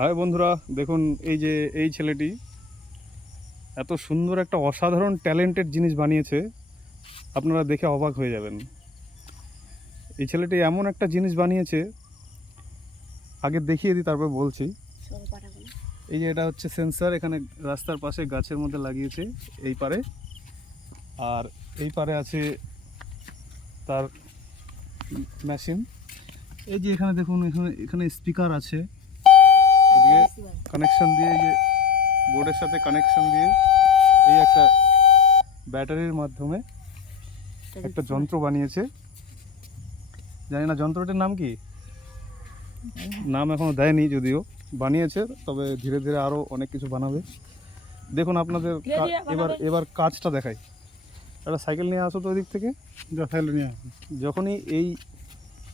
High বন্ধুরা দেখুন এই যে এই ছেলেটি এত সুন্দর একটা অসাধারণ ট্যালেন্টেড জিনিস বানিয়েছে আপনারা দেখে অবাক হয়ে যাবেন। এই ছেলেটি এমন একটা জিনিস বানিয়েছে আগে দেখিয়ে দিই তারপর বলছি। এই যে এটা হচ্ছে সেন্সার এখানে রাস্তার পাশে গাছের মধ্যে লাগিয়েছে এই পারে। আর এই পারে আছে তার মেশিন। এই যে এখানে দেখুন এখানে এখানে স্পিকার আছে। এদিকে কানেকশন দিয়ে এই যে বোর্ডের সাথে কানেকশন দিয়ে এই একটা ব্যাটারির মাধ্যমে একটা যন্ত্র বানিয়েছে। জানি না যন্ত্রটার নাম কি? নাম এখনও দেয়নি যদিও। বানিয়েছে তবে ধীরে ধীরে আরও অনেক কিছু বানাবে। দেখুন আপনাদের এবার এবার কাজটা দেখাই। একটা সাইকেল নিয়ে আসো তো ওই দিক থেকে সাইকেল নিয়ে যখনই এই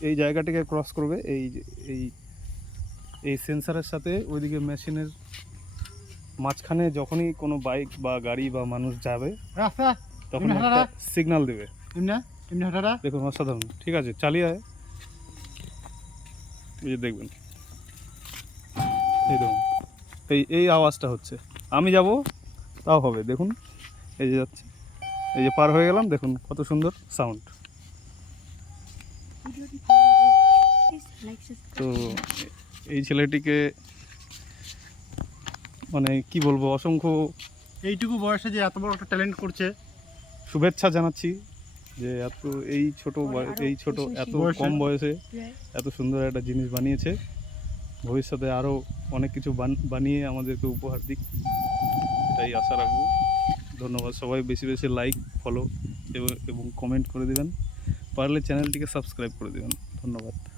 এই জায়গাটিকে ক্রস করবে এই যে- এই এই সেন্সারের সাথে ওইদিকে মেশিনের মাঝখানে যখনই কোনো বাইক বা গাড়ি বা মানুষ যাবে তখন? সিগন্যাল দেবে। এমনি এমনি দেখুন অসাধারণ। ঠিক আছে চালিয়ে আয়। এই যে দেখবেন। এই দেখুন এই এই আওয়াজটা হচ্ছে। আমি যাব তাও হবে। দেখুন এই যে যাচ্ছে। এই যে পার হয়ে গেলাম দেখুন কত সুন্দর সাউন্ড তো এই ছেলেটিকে মানে কি বলব অসংখ্য এইটুকু বয়সে যে এত বড় একটা ট্যালেন্ট করছে। শুভেচ্ছা জানাচ্ছি যে এত এই ছোট এই ছোট এত কম বয়সে। এত সুন্দর একটা জিনিস বানিয়েছে। ভবিষ্যতে আরও অনেক কিছু বান- বানিয়ে আমাদেরকে উপহার দিক। এটাই আশা রাখব। ধন্যবাদ সবাই। বেশি বেশি লাইক ফলো এবং এবং কমেন্ট করে দেবেন। পারলে চ্যানেলটিকে সাবস্ক্রাইব করে দেবেন। ধন্যবাদ।